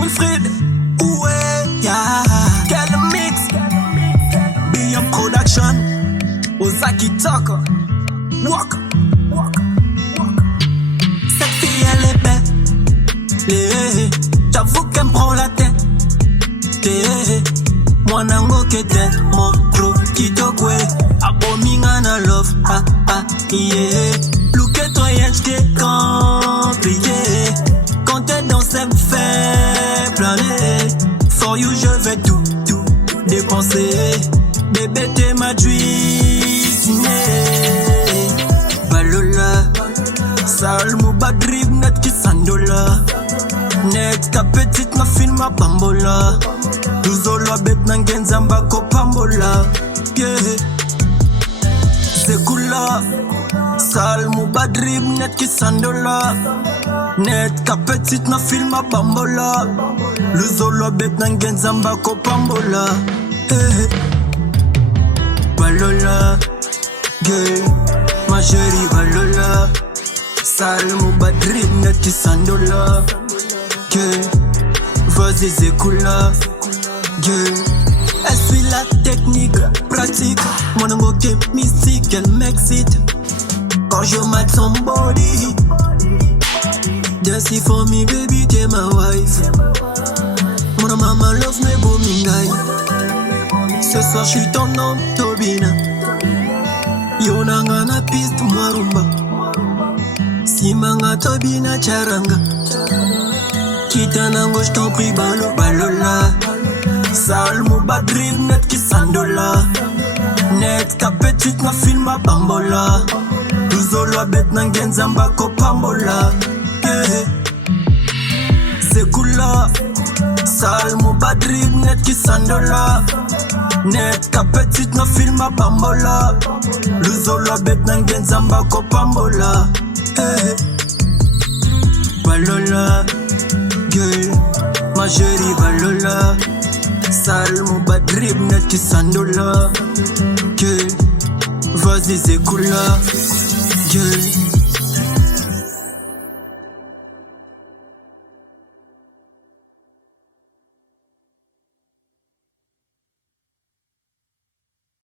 Wilfred, ouais, yeah. Quel mix, Beyond Production, Ozaki Taka, Waka. Cette fille elle est belle, j'avoue qu'elle me prend la tête. Moi nango kete, mon crew qui te kwe, abominga na love, yeah. Look at toi yenchke compliqué, quand t'es dans cette fait planer. For you je vais tout dépenser, bébé t'es ma cuisine. Balola, salmo badrib net qui sandola, net ka petite ma film ma bambola. Luzolo bet nangenzamba ko pambola, yeah. Zekula, salmo badrib net ki sandola, net ka petite na film ma bambola. Luzolo bet nangenzamba ko pambola, yeah. Balola, yeah, ma chérie balola, salmo badrib net ki sandola, yeah. Vas-y Zekula, yeah. Elle suit la technique, pratique. Mon amour qui est mystique, elle m'excite. Quand je mate son body, dance for me baby, t'es ma wife. Mon maman love me bomingai. Ce soir j'suis ton nom, Tobina. Yonanga na piste, moi rumba. Simanga Tobina charanga. Kitanango j't'en prie, balola. Salmo badrib net ki sandola, net ka petite na film ma bambola. Luzolo bet nangenzamba ko pambola, yeah. Zekula, salmo badrib net ki sandola, net ka petite na film ma bambola. Luzolo bet nangenzamba ko pambola, yeah. Balola, girl, ma chérie balola. Salmo badrib net ki sandola, yeah. Vas-y Zekula, yeah.